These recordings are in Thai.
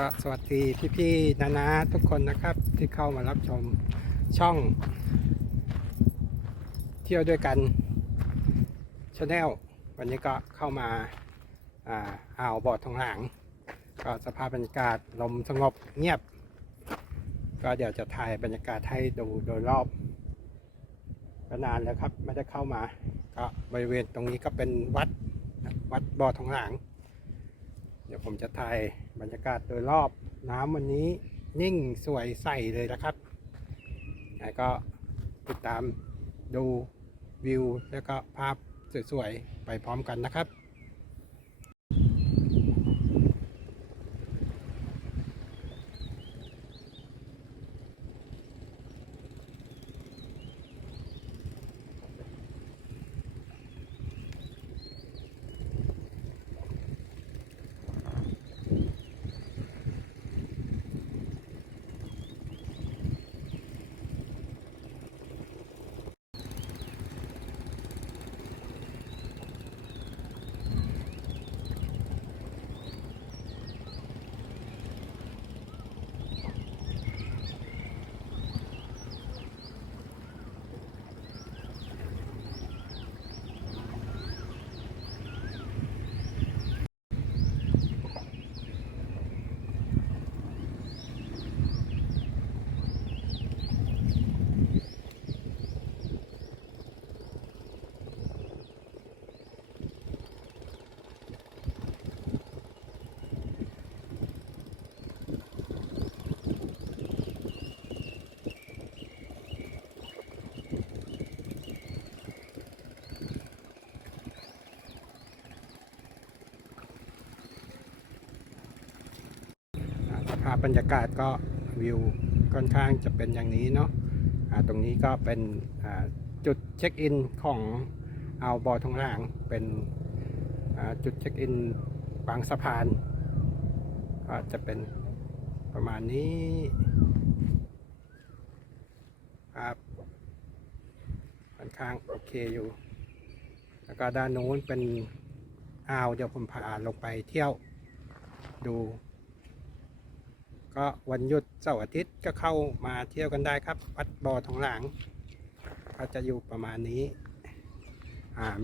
ก็สวัสดีพี่ๆนานาทุกคนนะครับที่เข้ามารับชมช่อง เที่ยวด้วยกันชาแนลวันนี้ก็เข้ามาอ่าอ่าวบอดทองหลาง ก็สภาพบรรยากาศลมสงบเงียบ ก็เดี๋ยวจะถ่ายบรรยากาศให้ดูโดยรอบก็นานแล้วครับไม่ได้เข้ามาก็บริเวณตรงนี้ก็เป็นวัดวัดบอดทองหลาง เดี๋ยวผมจะถ่าย บรรยากาศโดยรอบน้ำวันนี้นิ่งสวยใสเลยนะครับแล้วก็ติดตามดูวิวแล้วก็ภาพสวยๆ ไปพร้อมกันนะครับ อ่าสภาพ บรรยากาศก็วิวค่อนข้างจะเป็นอย่างนี้เนาะอ่าตรงนี้ก็เป็นจุดเช็คอินของอ่าวบอทองหลางเป็นจุดเช็คอินบางสะพานก็จะเป็นประมาณนี้ครับค่อนข้างโอเคอยู่ แล้วก็ด้านโน้นเป็นอ่าวเดี๋ยวผมพาลงไปเที่ยวดู ก็วันหยุดเสาร์อาทิตย์ก็เข้ามาเที่ยวกันได้ครับ วัดบ่อทองหลางก็จะอยู่ประมาณนี้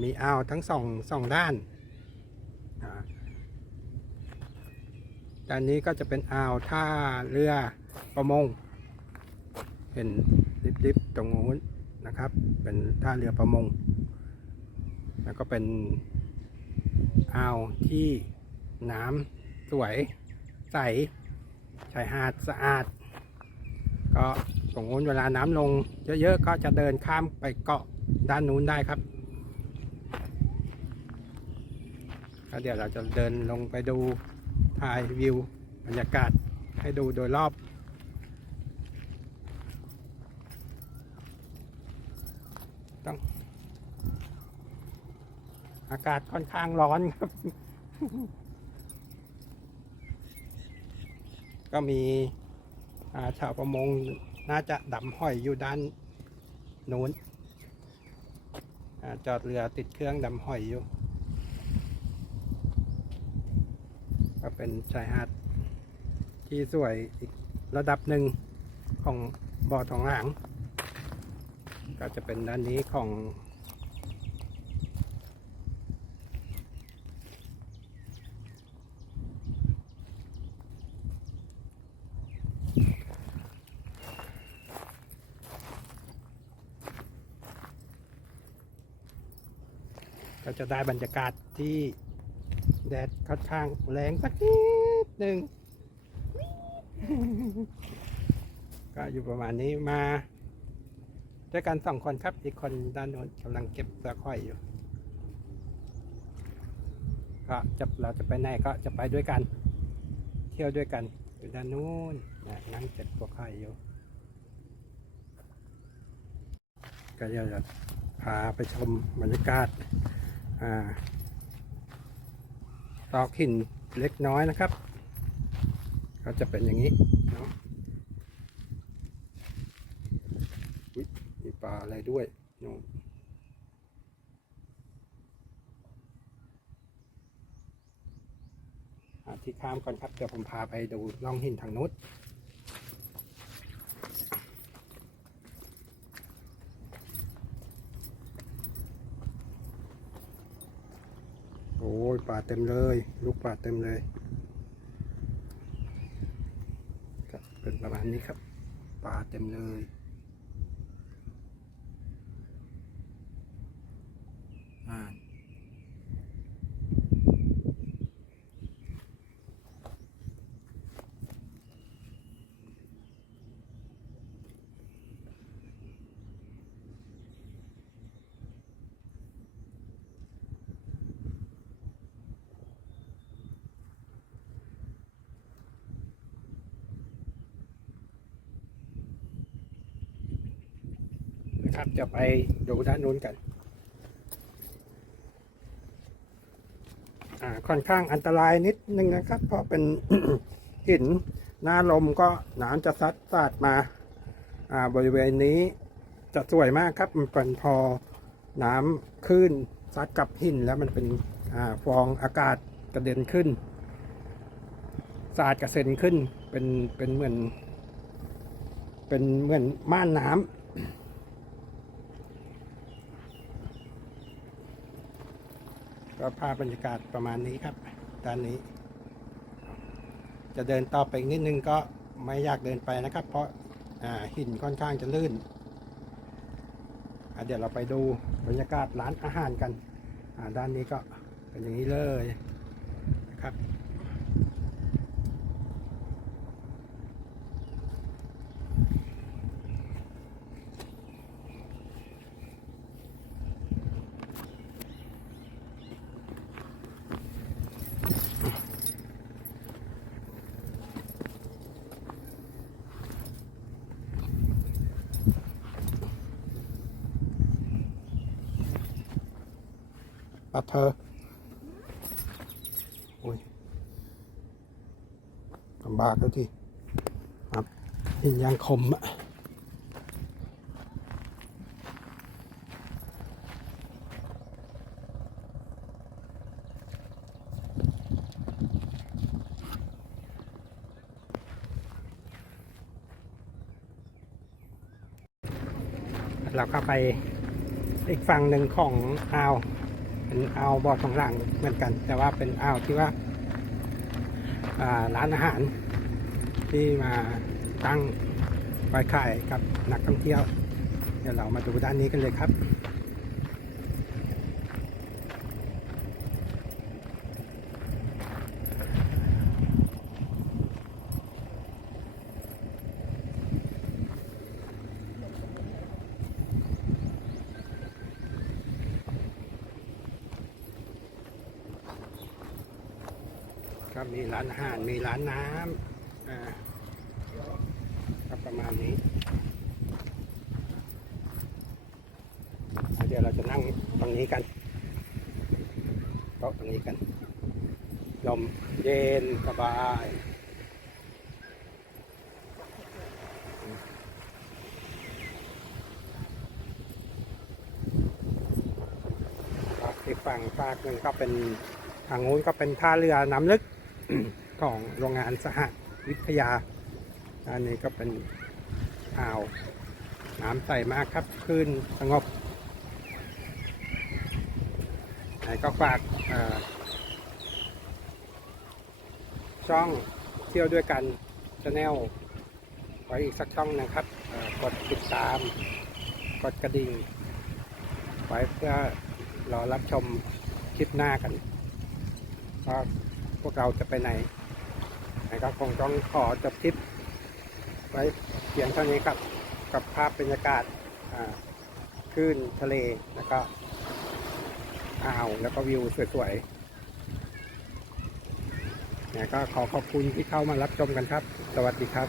มีอ่าวทั้งสองสองด้านด้านนี้ก็จะเป็นอ่าวท่าเรือประมง เห็นริบๆตรงนู้นนะครับ เป็นท่าเรือประมง แล้วก็เป็นอ่าวที่น้ำสวยใส ชายหาดสะอาด ก็ตรงนู้นเวลาน้ำลง เยอะๆก็จะเดินข้ามไปเกาะด้านนู้นได้ครับก็เดี๋ยวเราจะเดินลงไปดูถ่ายวิวบรรยากาศให้ดูโดยรอบต้องอากาศค่อนข้างร้อนครับ ก็มีาชาวประมงน่าจะดำห้อยอยู่ด้านนู้นอจอดเรือติดเครื่องดำห้อยอยู่ ก็เป็นชายหาดที่สวยอีกระดับหนึ่งของบ่อทองหลาง ก็จะเป็นด้านนี้ของ จะได้บรรยากาศที่แดดค่อนข้างแรงสักนิดหนึ่งก็อยู่ประมาณนี้มาด้วยกันสองคนครับอีกคนด้านโน้นกำลังเก็บเสื้อค่อยอยู่ก็จะเราจะไปไหนก็จะไปด้วยกัน เที่ยวด้วยกันอยู่ด้านนู้นนะนั่งเก็บตัวค่อยอยู่ก็เดี๋ยวจะพาไปชมบรรยากาศ ตอกหินเล็กน้อยนะครับ ก็จะเป็นอย่างนี้เนาะมีปลาอะไรด้วยโน่นที่ข้ามก่อนครับ เดี๋ยวผมพาไปดูล่องหินทางนู้นโอ้ยป่า เต็มเลย ลูกป่าเต็มเลยครับเป็นประมาณนี้ครับป่าเต็มเลยอ่า ครับจะไปดูด้านนู้นกันอ่าค่อนข้างอันตรายนิดนึงนะครับ เพราะเป็นหินหน้าลมก็น้ำจะซัดสาดมาอ่าบริเวณนี้จะสวยมากครับ มันเป็นพอน้ำขึ้นซัดกับหินแล้วมันเป็นอ่าฟองอากาศกระเด็นขึ้นสาดกระเซ็นขึ้นเป็นเป็นเหมือน เป็นเหมือนม่านน้ำ ก็ภาพบรรยากาศประมาณนี้ครับด้านนี้ จะเดินต่อไปนิดนึงก็ไม่อยากเดินไปนะครับ เพราะาหินค่อนข้างจะลื่น เดี๋ยวเราไปดูบรรยากาศร้านอาหารกันด้านนี้ก็เป็นอย่างนี้เลยนะครับ ปัดเธอโอ้ยลำบากแล้วทีครับหินยางคมอะเราก็ไปอีกฝั่งหนึ่งของอ่าว เป็นอ่าวบ่อสองหลังเหมือนกัน แต่ว่าเป็นอ่าวที่ว่าอ่าร้านอาหารที่มาตั้งไว้ขายกับนักท่องเที่ยว เดี๋ยวเรามาดูด้านนี้กันเลยครับ ก็มีร้านอาหาร มีร้านน้ำอ่าก็ประมาณนี้ เดี๋ยวเราจะนั่งตรงนี้กันโต๊ะตรงนี้กัน ลมเย็นสบายอีกฝั่งฝากหนึ่งก็เป็นทางนู้นก็เป็นท่าเรือน้ำลึก ของโรงงานสหวิทยา อันนี้ก็เป็นอ่าวน้ำใสมากครับคลื่นสงบไหนก็ฝากช่องเที่ยวด้วยกันช n แนลไว้อีกสักช่องหนะครับ กดติดตาม กดกระดิ่ง ไว้เพื่อรอรับชมคลิปหน้ากันว่า พวกเราจะไปไหนนะครับคงต้องขอจบคลิป ไว้เพียงเท่านี้ครับ กับภาพบรรยากาศคลื่นทะเลแล้วก็อ่าวแล้วก็วิวสวยๆเนี่ยก็ขอขอบคุณที่เข้ามารับชมกันครับ สวัสดีครับ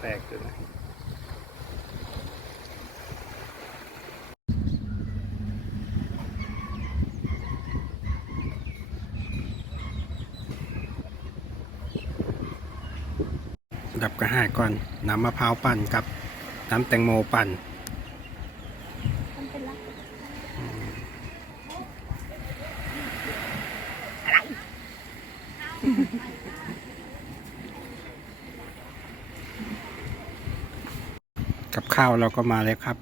แปลกเลยนะดับกระหายก่อน น้ำมะพร้าวปั่นกับน้ำแตงโมปั่น ข้าวเราก็มาแล้วครับ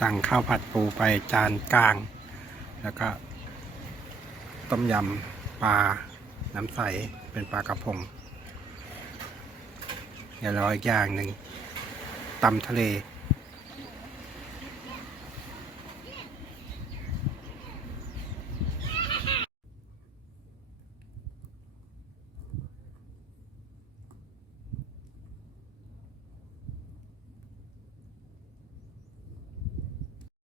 สั่งข้าวผัดปูไปจานกลาง แล้วก็ ต้มยำปลา น้ำใส เป็นปลากระพงเดี๋ยวรออีกอย่างหนึ่งตำทะเล